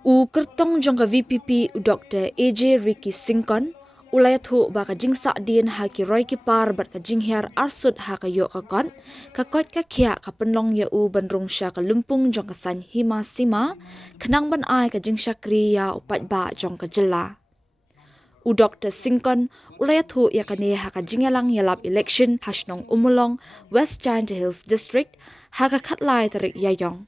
Kyrtong jong ka VPP Dr. AJ Ricky Singkon ulay thu ba ka jingsa din ha ki roy ki par bat ka Hiar arsut ha ka yo ka kon ka kot ka khia ka penlong ya banrung sha ka lumpung jong ka san hima sima khnang ban ai ka jingsha kriya upat ba jong ka jela Dr. Singkon ulay thu ya ka ne ha ka jingalang ialap election hasnong Ummulong West Giant Hills District ha ka khatlai tarik yayong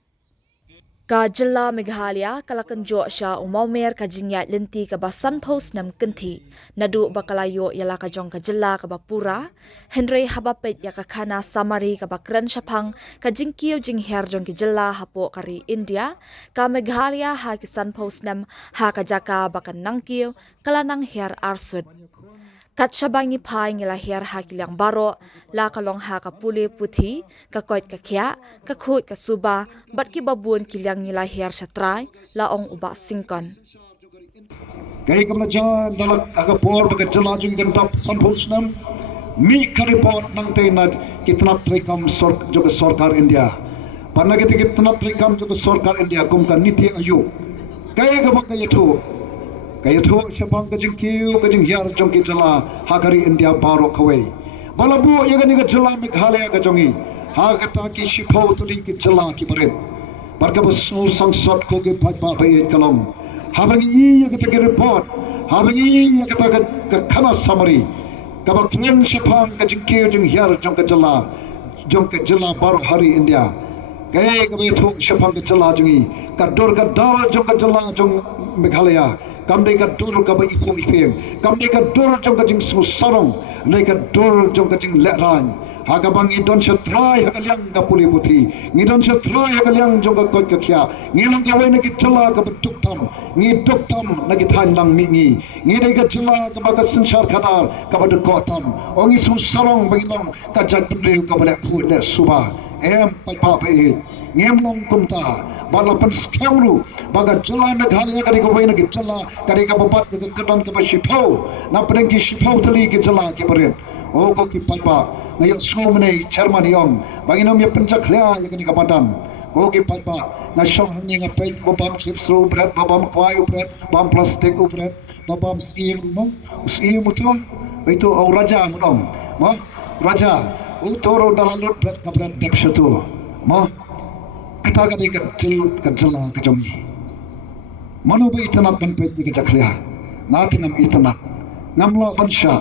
ka jela Meghalaya kalakan jo sha umaumer ka jingyat lenti ka basan post nam kenti nadu bakalayo yala ka jong ka jela ka bapura Henry habapet ya ka khana samari ka bakran shapang ka jingkio Hiar jong ki jela hapo kari India ka Meghalaya ha ki san post nam ha ka jaka bakan nangkio kalanang Hiar arsud kat shabangi pai ngila Hiar ha kilang baro la kalong ha ka puli puthi ka koit ka khia ka khut ka suba bat ki babun kilang ngila Hiar shatrai la ong uba singkon kay kamlajan dalak agapor bagat jalajung gantap sanphosnam mi ka report nang tainat kitna trikam joga sarkar India panna kitna trikam joga sarkar India kumka niti ayub kay gabak kayatho sabang kajing kiu kajing Hiar jong ki jala hagari India baro kawai balabu yagani ka jala Meghalaya ka jongi ha kata ki shipho tuli ki jala ki baret barka basu sangsat ko ke bhai bhai kalong habangi iya kata ke report habangi iya kata ka khana summary ka ba kren shapang kajing kiu jong Hiar jong ka jala baro hari India kay ka ba tho shapang ka jala jongi ka dor ka dar jong ka jala jong Meghalaya kamdai ka dur ka ba ifo ifeng kamdai ka dur jong ka jing sarong nei ka dur jong ka jing leran haga bang idon shatrai hagalyang ka puli puthi ngidon shatrai hagalyang jong ka kot ka khya ngilang ka wai na ki chala ka duk tam ngi duk tam na ki than lang mi ngi dai ka chala ka ba ka sansar khadar ka ba duk tam ongi su sarong bangilong ka jat pundre ka ba le khu le suba em pai pa pe ngem long kumta balapan skewru baga jala Meghalaya kadi ko waina ki jala kadi ka babat ka kadon ka shipau na pedeng ki shipau tali ki jala ki parin o ko ki paipa ngayo somne chairman yong banginom ya pencak lea ya kani ka padan ko ki paipa na shong ni nga pait babam sipsru bret babam kwai upret bam plastik upret babam sim mo sim to itu au raja mudong mo raja utoro dalalot bret ka bret depsatu mo kata kata ka jala ka jongi manu ba itanat ban pet ka jaklia natin am itanat ngamlo ban sha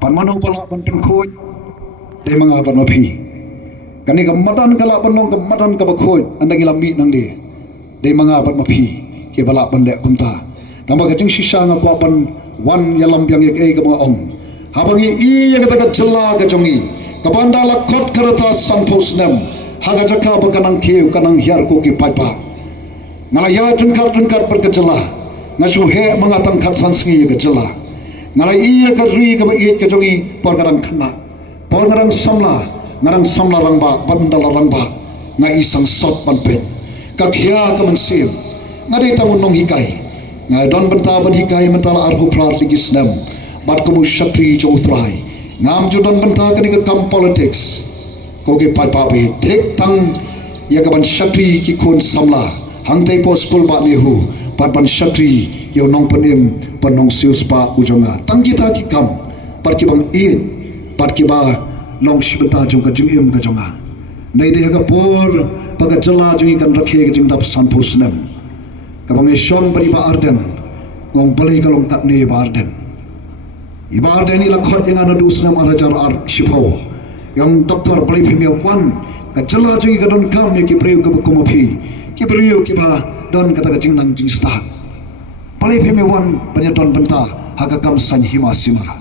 pan manu pala ban pen khoi de mga ban mapi kani ka madan kala ban nong ka madan ka ba khoi andang ilam mi nang de mga ban mapi ke bala ban le kumta tamba ka jing shisha nga ko ban wan yalam byang ek e ka mga om habangi i ya ka jala ka jongi ka bandala khot karata sanphos nam haga jaka bakanang thiu kanang Hiar ko ki paipa ngala ya dungkar berkejala ngasu he mangatang khat sansngi ke jela ngala iya ka ri ka ba iet ka jongi porgarang khna porgarang samla ngarang samla rangba bandala rangba nga isang sot panpet ka khia ka mansim ngade ta unong hikai nga don banta ban hikai mentala arhu prar ligisnam bat kamu shakri joutrai ngam judan banta kani ka kam politics koge paipa pe thek tang ya ka ban shakri ki khon samla hangtai po school ba ni hu pat ban shakri yo nong panim panong sius pa ujonga tangki ta ki kam par ki bang e par ki ba long shibta jong ka jing em ka jonga nei de ka por paga jala jing kan rakhe ka jing dap san phusnam ka bang e shom pari ba arden ngong balai ka long tat ne ba arden iba arden ila khot yang ana dusnam arajar ar shipho yang doktor balai phimia wan ka jala jing ka don kam ne ki preu ka kumapi ki preu ki ba don kata ka jing nang jing sta balai phimia wan panyadon benta haga kam san hima sima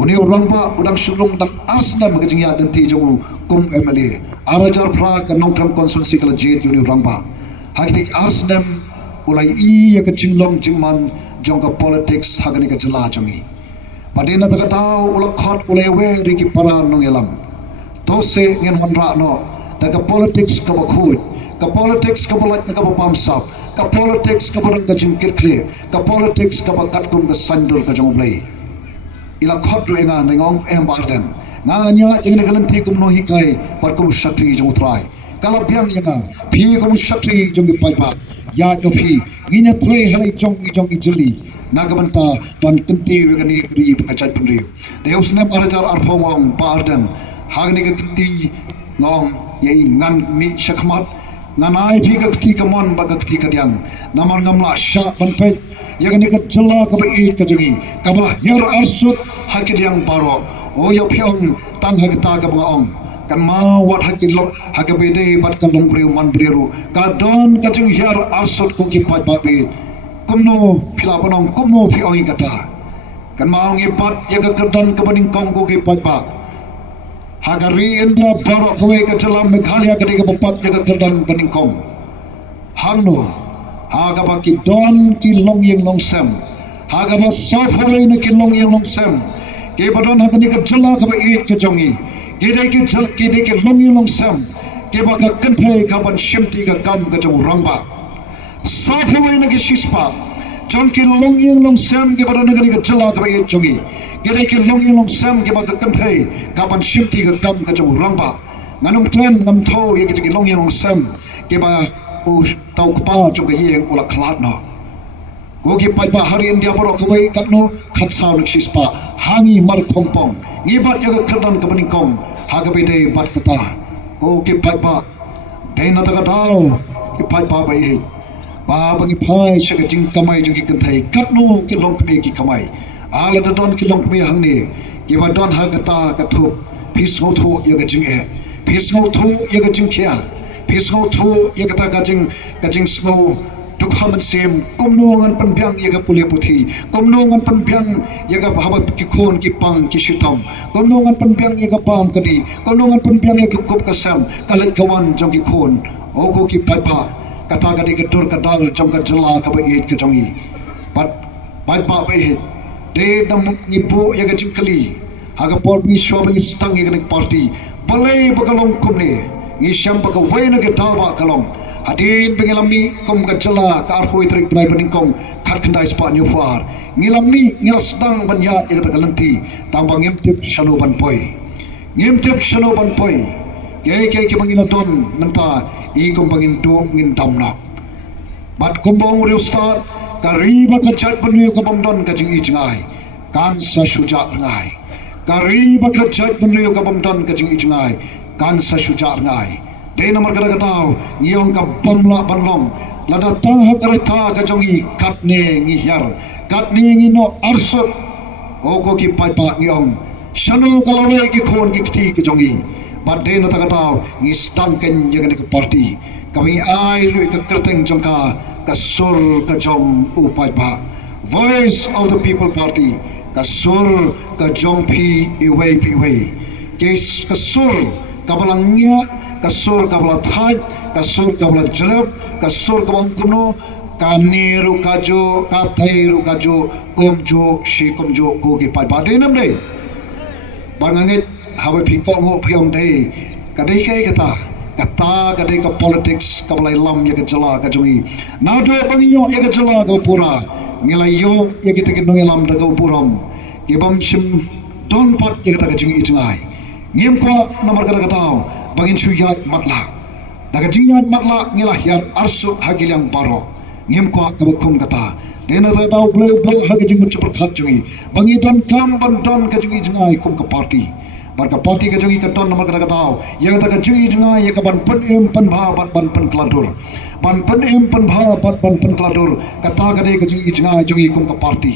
uni orang ba udang sulung dang arsnam ka jing ya dan ti jong kum emale arajar pra ka nong tram konsulsi kala jet uni orang ba hagtik arsnam ulai i ka jinglong jingman jong ka politics hagani ka jala jongi padena ta ka tau ulak khat ulai we ri ki paran nong elam to se ngen wanra no ta ka politics ka bakhut ka politics ka balat na ka pamsap ka politics ka barang ka jingkir kle ka politics ka bakat kum ka sandor ka jong blai ila khot ro nga ngong em barden nga nya jeng ne galan thi kum no hikai par kum shakri jong trai kalap yang yana phi kom shakri jong ki pai pa ya do phi nginya threi halai jong i jeli nagamanta ton kenti wegani kri pakachat punri de usnem arajar arphong ong pardan hagni ka kenti ngong yai ngan mi shakmat nanai phi ka kti ka mon ba ka kti ka diang namar ngamla sha ban pet yagani ka jalla ka ba i ka jungi ka ba yar arsut hakidiang paro o yo phiong tang hagta ka ba ong kan ma wat hakilok hakabede bat ka long priu man priu ka don ka jung hiar arsut ko ki pat ba be kumno phila panong kumno phi ong kata kan ma ong ipat ya ka kerdan ka baning kong ko ki pat ba hagari India baro kowe ka dalam Meghalaya ka diga bapat ya ka kerdan baning kong hangno haga ba ki don ki long yeng long sem haga ba south hole na ki long yeng long sem ke badon haga ni ka jala ka ba it ka jongi ke de ke long yeng long sem ke ba ka kanthe ka ban shimti ka kam ka jong rangba south hole na ki shispa jon ki long yeng long sem ke badon haga ni ka jala ka ba it jongi ke ke long yeng long sem ke ba ka kanthe ka ban shimti ka kam ka jong rangba nganung tren ngam tho ye ke long yeng long sem ke ba u tau pa jong ka yeng ula khlat no gogi pai ba hari India baro kawai katno khatsaw nak sispa hangi mar khompong ngi bat jaga kerdan ka baning kom hagabe de bat kata gogi pai ba dei na ta dau ki pai ba bai ba bangi phai shaga jing kamai jogi kanthai katno ki long kme ki kamai ala da don ki long kme hangni ki ba don hagata ka thup phis ho tho yaga jing e phis ho tho yaga jing khia phis ho tho yaga ta ka jing snow dukhaman sem komnongan panbyang yaga pule puthi komnongan panbyang yaga haba ki khon ki pang ki shitam komnongan panbyang yaga pam kadi komnongan panbyang yaga kop kasam kalat kawan jong ki khon ogo ki paipa kata kadi ka dur ka dal jong ka jala ka ba et ka jongi pat paipa ba et de dam ni bo yaga jingkali haga por ni shoba ni stang yaga party balai bagalong kumne ni sham ba ka waina ka dawa kalong hadin pengelami kom ka jala ka arhoi trik penai peningkong khat khandai spa nyu far ngilami ngil sedang banya ya kata galanti tambang ngimtip shano ban poi ngimtip shano ban poi ke bangina don menta I kom bangin do ngin damna bat kumbong ri ustad ka riba ka chat penyu ka bamdon ka jing I jingai kan sa shuja ngai ka riba ka chat penyu ka bamdon ka jing I jingai kan sa shuja ngai de nomor kada katau ngiyong ka bamla banlong lada tang hakarita ka jongi katne ngi hiar katne ngi no arsut ogo ki paipa ngiyong shanu kalole ki khon ki kti ki jongi but de na takatau ngi stang ken jagan ki party kami ai ru ka kerteng jongka ka sur ka jong u paipa voice of the people party ka sur ka jong pi iway kes ka sur kabalangnya kasur kabla thaj kasur kabla jalab kasur kabang kuno kaniru kajo kathairu kajo komjo shi komjo ko ki pai ba de nam de bangangit hawe phiko ngo phiong de kadai kai kata kadai ka politics kabla lam ya ka jala ka jungi na do bangiyo ya ka jala ka pura ngilayo ya kita ke ngelam da ka puram ke bam sim don pat ya ka jungi jungai ngim ko nomor kada katau bangin suyat matla daga jingat matla ngilah hiar arsu hagilang baro ngim ko kabukum kata dena da dau ble hagi jing much perkhat jungi bangi don kam ban don ka jungi jingai kum ka party bar ka party ka jungi ka don nomor kada katau ya ta ka jungi jingai ya ka ban pen em pen bha ban pen kladur ban pen em pen bha ban pen kladur kata ka de ka jungi jingai jungi kum ka party